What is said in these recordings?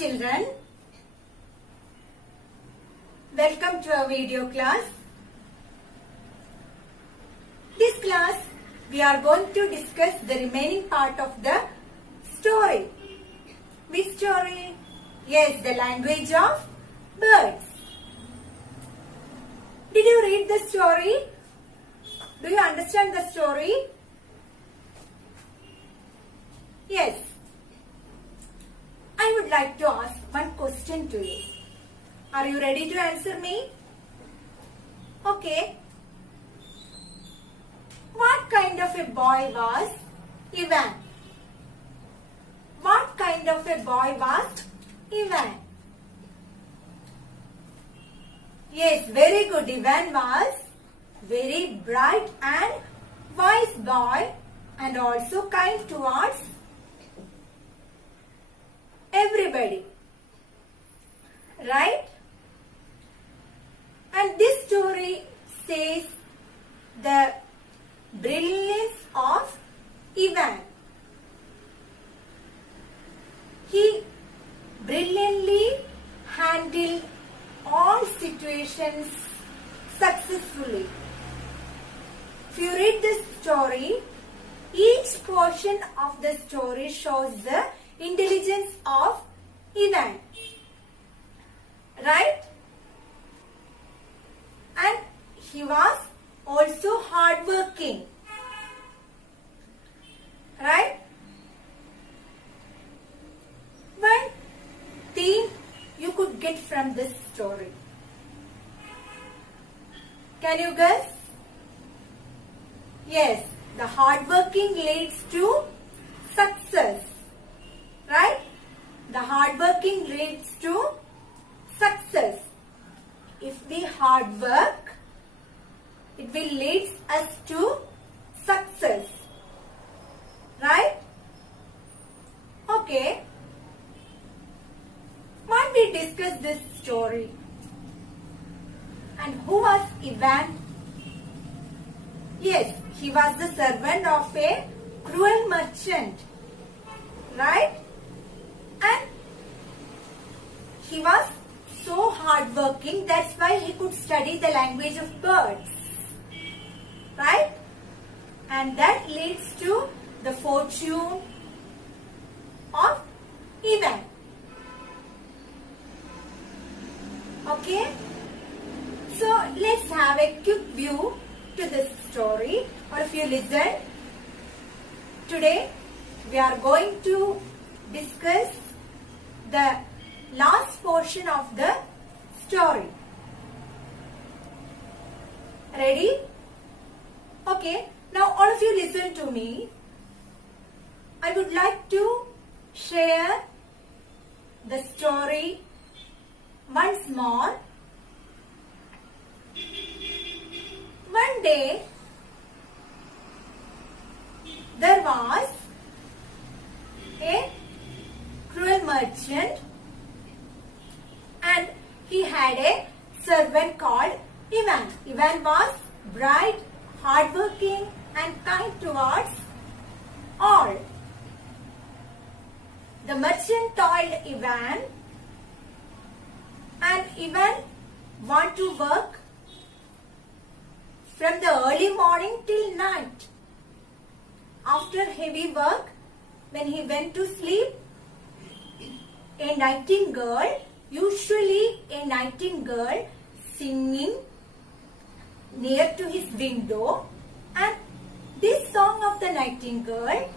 children, welcome to our video class. This class we are going to discuss the remaining part of the story. Which story? Yes, the language of birds. Did you read the story? Do you understand the story? Yes. I would like to ask one question to you. Are you ready to answer me? Okay. What kind of a boy was Ivan? What kind of a boy was Ivan? Yes, very good. Ivan was very bright and wise boy and also kind towards everybody. Right? And this story says the brilliance of Ivan. He brilliantly handled all situations successfully. If you read this story, each portion of the story shows the intelligence of Ivan. Right? And he was also hardworking. Right? One theme you could get from this story. Can you guess? Yes, the hardworking leads to success. Right? The hardworking leads to success. If we hard work, it will lead us to success. Right? Okay. When we discuss this story, and who was Ivan? Yes, he was the servant of a cruel merchant. Right? And he was so hardworking, that's why he could study the language of birds. Right? And that leads to the fortune of Ivan. Okay? So let's have a quick view to this story. Or if you listen, today we are going to discuss the last portion of the story. Ready? Okay. Now all of you listen to me. I would like to share the story once more. One day, there was a cruel merchant and he had a servant called Ivan. Ivan was bright, hardworking and kind towards all. The merchant told Ivan, and Ivan want to work from the early morning till night. After heavy work, when he went to sleep, a nightingale, usually a nightingale singing near to his window, and this song of the nightingale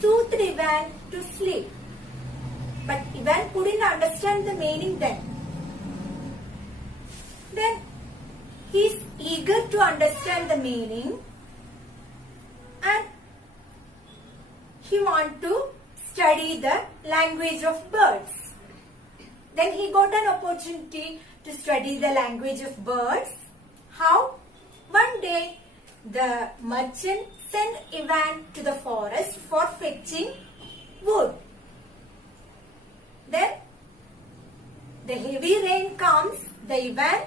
soothed Ivan to sleep. But Ivan couldn't understand the meaning then. Then he is eager to understand the meaning and he wants to study the language of birds. Then he got an opportunity to study the language of birds. How? One day the merchant sent Ivan to the forest for fetching wood. Then the heavy rain comes, the Ivan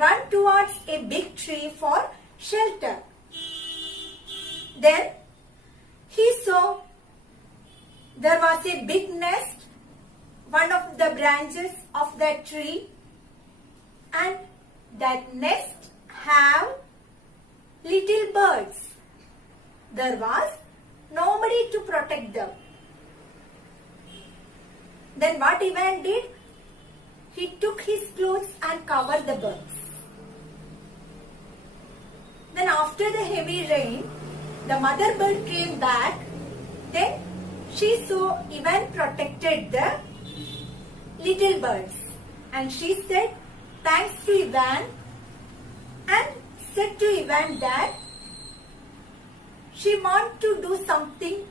run towards a big tree for shelter. Then he saw there was a big nest one of the branches of that tree, and that nest have little birds. There was nobody to protect them. Then what Ivan did? He took his clothes and covered the birds. Then after the heavy rain, the mother bird came back. Then she saw Ivan protected the little birds. And she said thanks to Ivan and said to Ivan that she wants to do something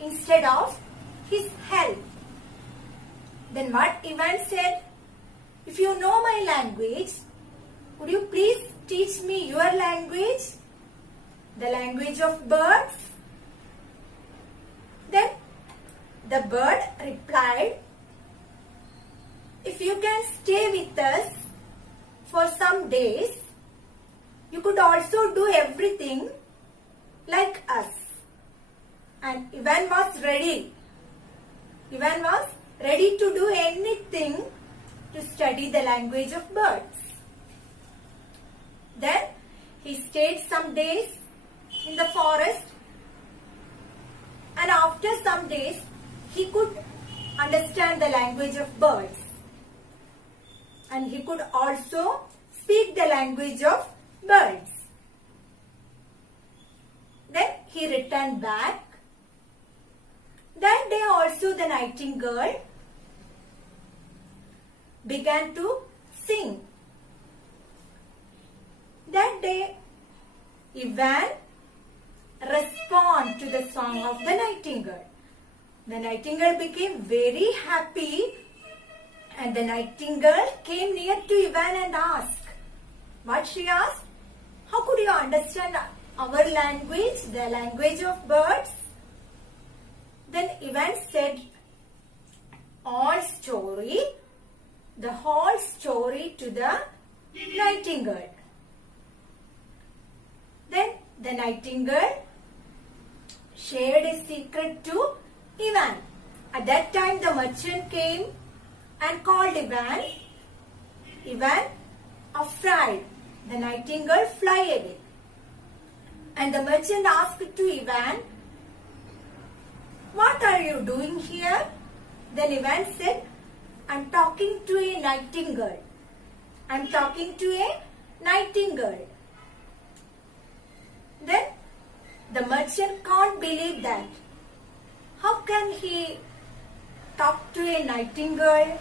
instead of his help. Then what Ivan said, if you know my language, would you please teach me your language? The language of birds? Then the bird replied, if you can stay with us for some days, you could also do everything like us. And Ivan was ready. Ivan was ready to do anything to study the language of birds. Then he stayed some days in the forest, and after some days he could understand the language of birds, and he could also speak the language of birds. Then he returned back. That day also the nightingale began to sing. That day Ivan responded to the song of the nightingale. The nightingale became very happy, and the nightingale came near to Ivan and asked. What she asked? How could you understand our language, the language of birds? Then Ivan said the whole story to the nightingale. Then the nightingale shared a secret to Ivan. At that time the merchant came and called Ivan. Ivan, afraid, the nightingale fly away. And the merchant asked to Ivan, what are you doing here? Then Ivan said, I am talking to a nightingale. I am talking to a nightingale. Then the merchant can't believe that. How can he talk to a nightingale?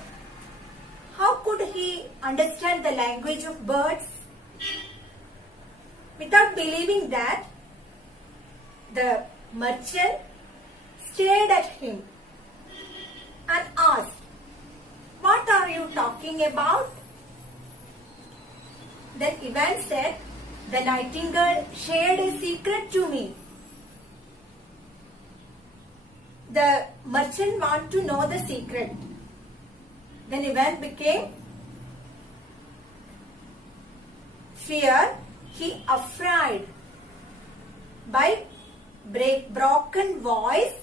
How could he understand the language of birds? Without believing that, the merchant stared at him and asked, what are you talking about? Then Ivan said, the nightingale shared a secret to me. The merchant wanted to know the secret. Then Ivan became fear. He afraid. By broken voice,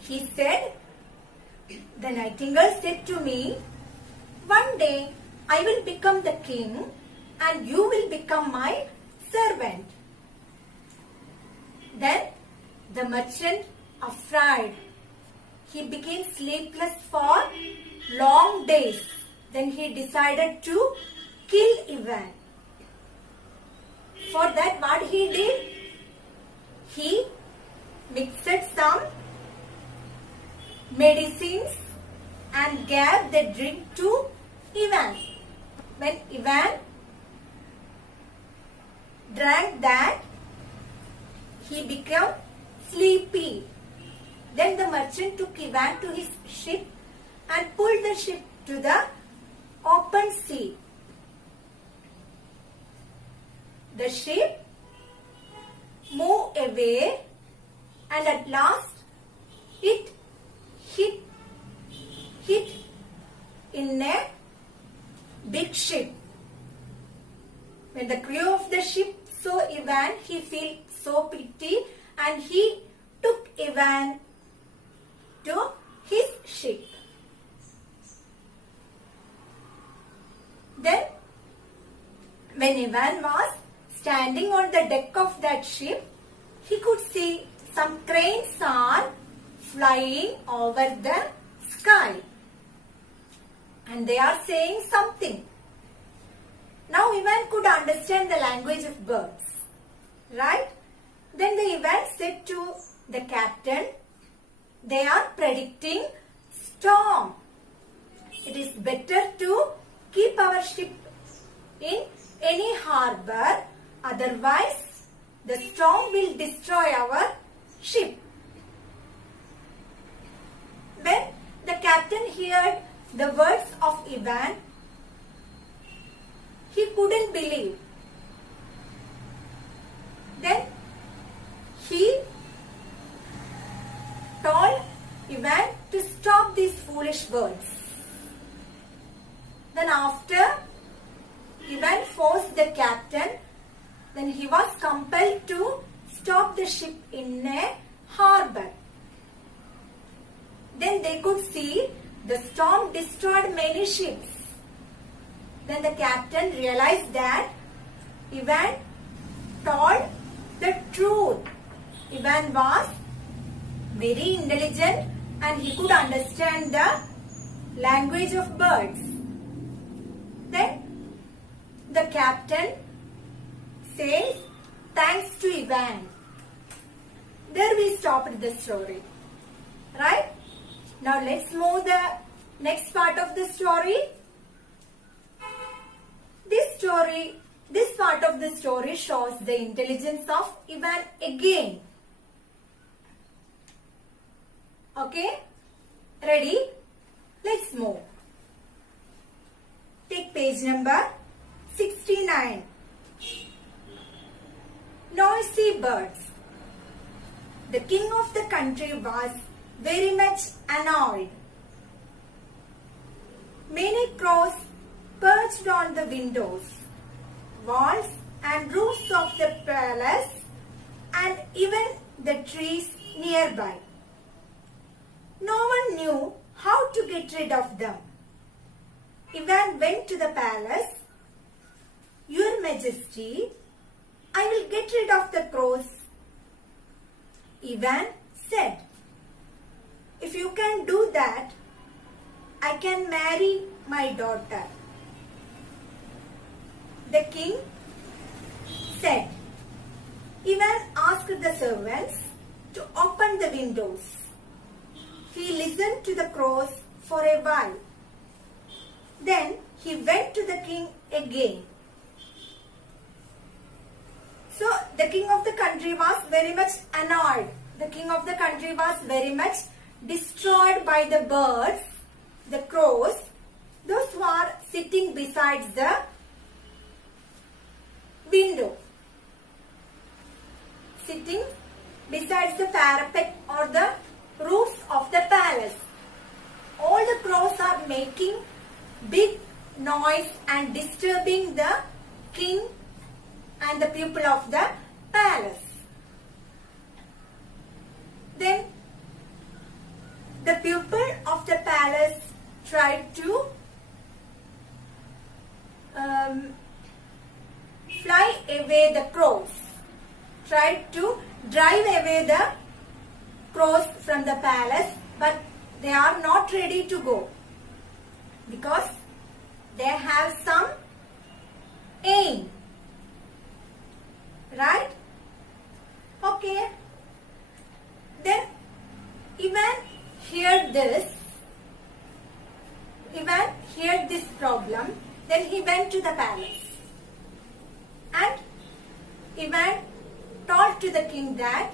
he said, the nightingale said to me, one day I will become the king and you will become my servant. Then the merchant afraid. He became sleepless for long days. Then he decided to kill Ivan. For that, what he did? He mixed some medicines and gave the drink to Ivan. When Ivan drank that, he became sleepy. Then the merchant took Ivan to his ship and pulled the ship to the open sea. The ship moved away, and at last it hit in a big ship. When the crew of the ship saw Ivan, he felt so pity and he took Ivan to his ship. Then when Ivan was standing on the deck of that ship, he could see some cranes are flying over the sky. And they are saying something. Now Ivan could understand the language of birds. Right? Then the Ivan said to the captain, they are predicting storm. It is better to keep our ship in any harbor, otherwise the storm will destroy our ship. When the captain heard the words of Ivan, he couldn't believe. Then he told Ivan to stop these foolish words. Then after Ivan forced the captain, then he was compelled to stop the ship in a harbor. Then they could see the storm destroyed many ships. Then the captain realized that Ivan told the truth. Ivan was very intelligent and he could understand the language of birds. Then the captain says, thanks to Ivan. There we stopped the story. Right? Now let's move the next part of the story. This part of the story shows the intelligence of Ivan again. Okay? Ready? Let's move. Take page number 69. Noisy birds. The king of the country was very much annoyed. Many crows perched on the windows, walls and roofs of the palace and even the trees nearby. No one knew how to get rid of them. Ivan went to the palace. Your Majesty, I will get rid of the crows. Ivan said, if you can do that, I can marry my daughter. The king said. Ivan asked the servants to open the windows. He listened to the crows for a while. Then he went to the king again. So the king of the country was very much annoyed. The king of the country was very much destroyed by the birds, the crows, those who are sitting beside the window, sitting beside the parapet or the roof of the palace. All the crows are making big noise and disturbing the king and the people of the palace. Then the people of the palace tried to fly away the crows, tried to drive away the crows from the palace, but they are not ready to go because they have some aim. Right? Okay. Then Ivan heard this. Ivan heard this problem. Then he went to the palace. And Ivan told to the king that,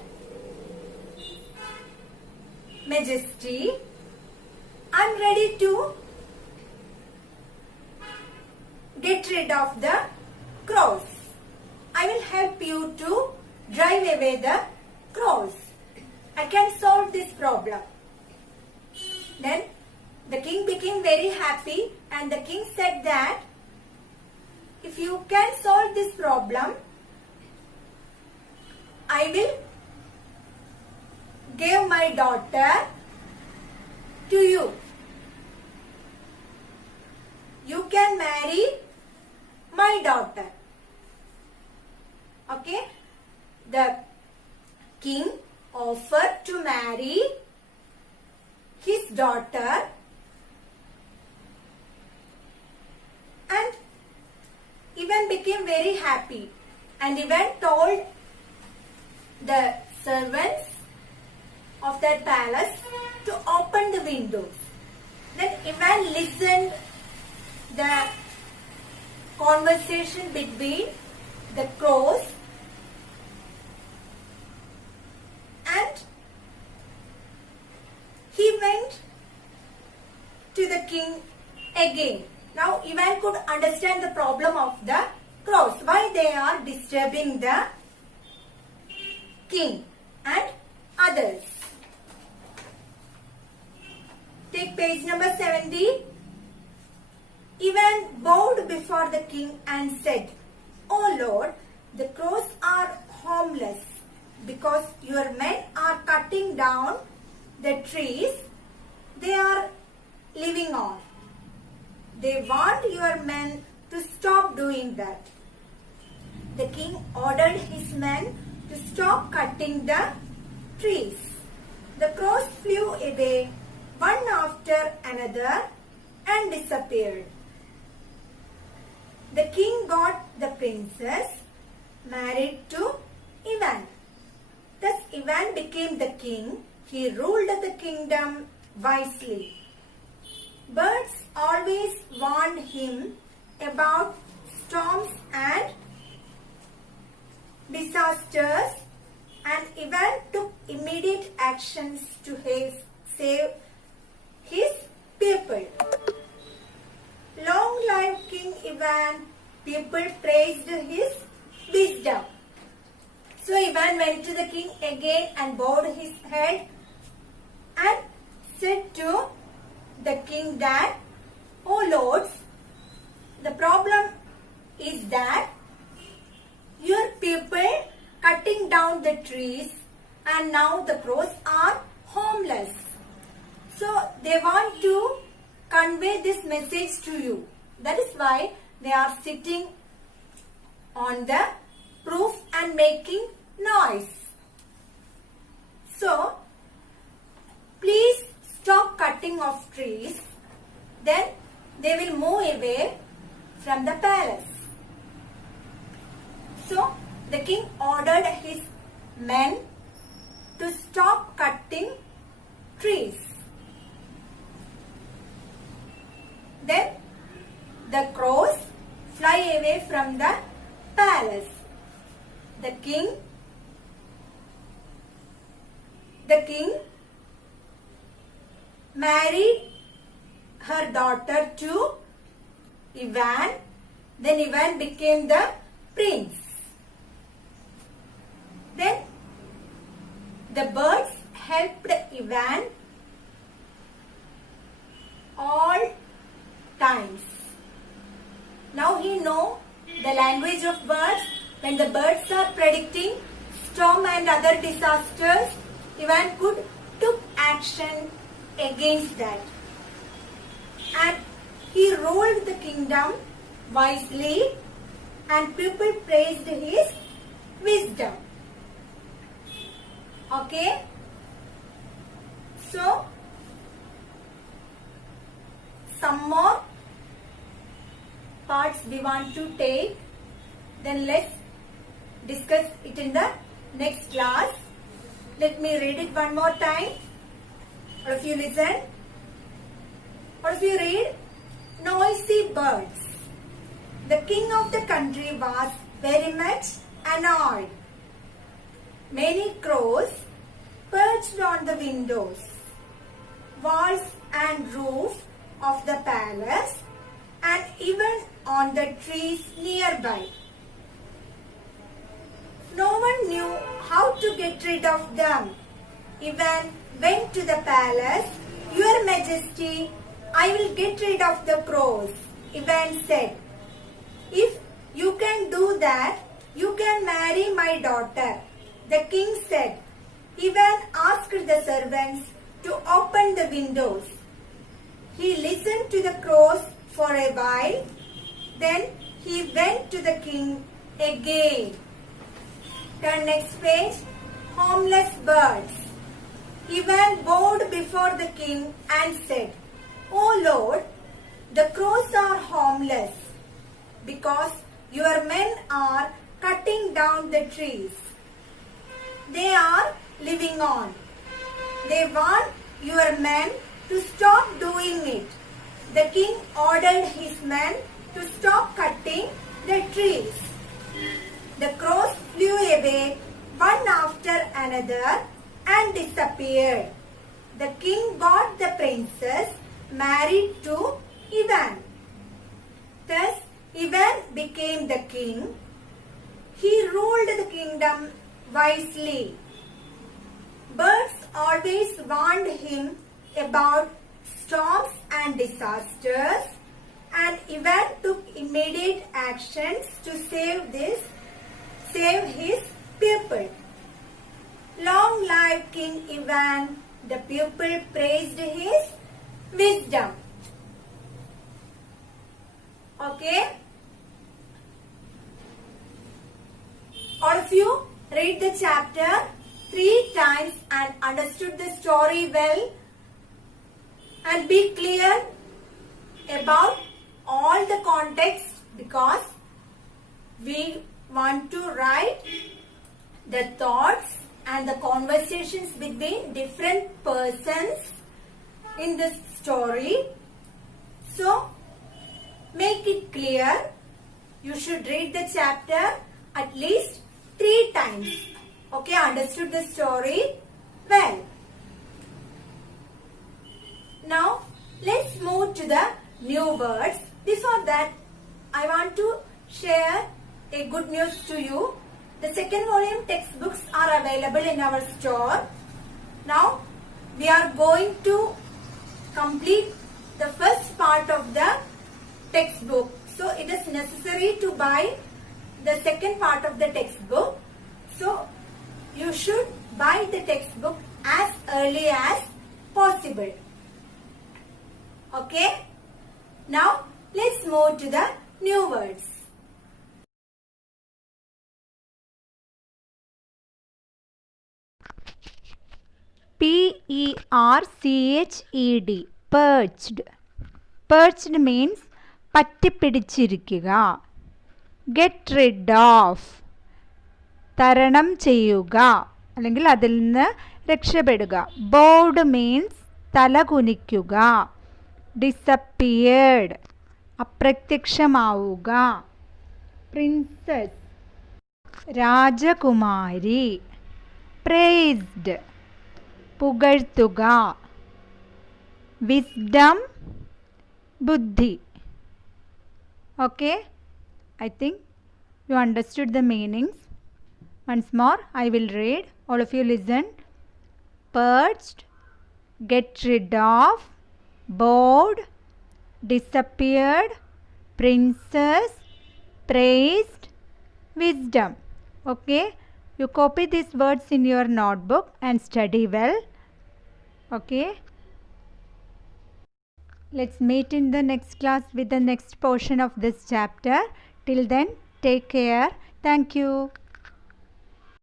Majesty, I am ready to get rid of the crows. I will help you to drive away the crows. I can solve this problem. Then the king became very happy and the king said that if you can solve this problem, I will give my daughter to you. You can marry my daughter. Okay, the king offered to marry his daughter, and Ivan became very happy, and Ivan told the servants of that palace to open the windows. Then Ivan listened the conversation between the crows, and he went to the king again. Now Ivan could understand the problem of the crows, why they are disturbing the king and others. Take page number 70. Ivan bowed before the king and said, "O Lord, the crows are homeless because your men are cutting down the trees they are living on. They want your men to stop doing that." The king ordered his men to stop cutting the trees. The crows flew away one after another and disappeared. The king got the princess married to Ivan. Thus Ivan became the king. He ruled the kingdom wisely. Birds always warned him about storms and disasters, and Ivan took immediate actions to save his people. Long live King Ivan. People praised his wisdom. So Ivan went to the king again and bowed his head and said to the king that, "O lords, the problem is that your people cutting down the trees, and now the crows are homeless. So they want to convey this message to you. That is why they are sitting on the roof and making noise. So please stop cutting off trees. Then they will move away from the palace." So the king ordered his men to stop cutting trees. Then the crows fly away from the palace. The king married her daughter to Ivan. Then Ivan became the prince. Then the birds helped Ivan all times. Now he knows the language of birds. When the birds are predicting storm and other disasters, Ivan could took action against that. And he ruled the kingdom wisely, and people praised his wisdom. Okay? So, some more parts we want to take. Then let's discuss it in the next class. Let me read it one more time. All of you listen. All of you read. Noisy birds. The king of the country was very much annoyed. Many crows perched on the windows, walls and roof of the palace, and even on the trees nearby. No one knew how to get rid of them. Ivan went to the palace. "Your Majesty, I will get rid of the crows," Ivan said. "If you can do that, you can marry my daughter," the king said. Ivan asked the servants to open the windows. He listened to the crows for a while. Then he went to the king again. Turn next page. Homeless birds. Ivan bowed before the king and said, "O Lord, the crows are homeless because your men are cutting down the trees. They are living on. They want your men to stop doing it." The king ordered his men to stop cutting the trees. The crows flew away one after another and disappeared. The king got the princess married to Ivan. Thus, Ivan became the king. He ruled the kingdom wisely. Birds always warned him about storms and disasters, and Ivan took immediate actions to save his people. Long live King Ivan. The people praised his wisdom. Okay? All of you read the chapter 3 times and understood the story well, and be clear about all the context, because we want to write the thoughts and the conversations between different persons in this story. So, make it clear. You should read the chapter at least 3 times. Okay, understood the story well. Now, let's move to the new words. Before that, I want to share a good news to you. The second volume textbooks are available in our store. Now, we are going to complete the first part of the textbook. So, it is necessary to buy the second part of the textbook. So, you should buy the textbook as early as possible. Okay? Now, let's move to the new words. Perched. Perched. Perched means പറ്റിപ്പിടിച്ചിരിക്കുക. Get rid of. തരണം ചെയ്യുക അല്ലെങ്കിൽ അതിൽ നിന്ന് രക്ഷപ്പെടുക. Bowed means തലകുനിക്കുക. Disappeared. അപ്രത്യക്ഷമാവുക. Princess. രാജകുമാരി. Praised. പുകഴ്ത്തുക. Wisdom. ബുദ്ധി. Okay, I think you understood the meanings. Once more, I will read. All of you listen. Perched, get rid of, bowed, disappeared, princess, praised, wisdom. Okay, you copy these words in your notebook and study well. Okay. Let's meet in the next class with the next portion of this chapter. Till then, take care. Thank you.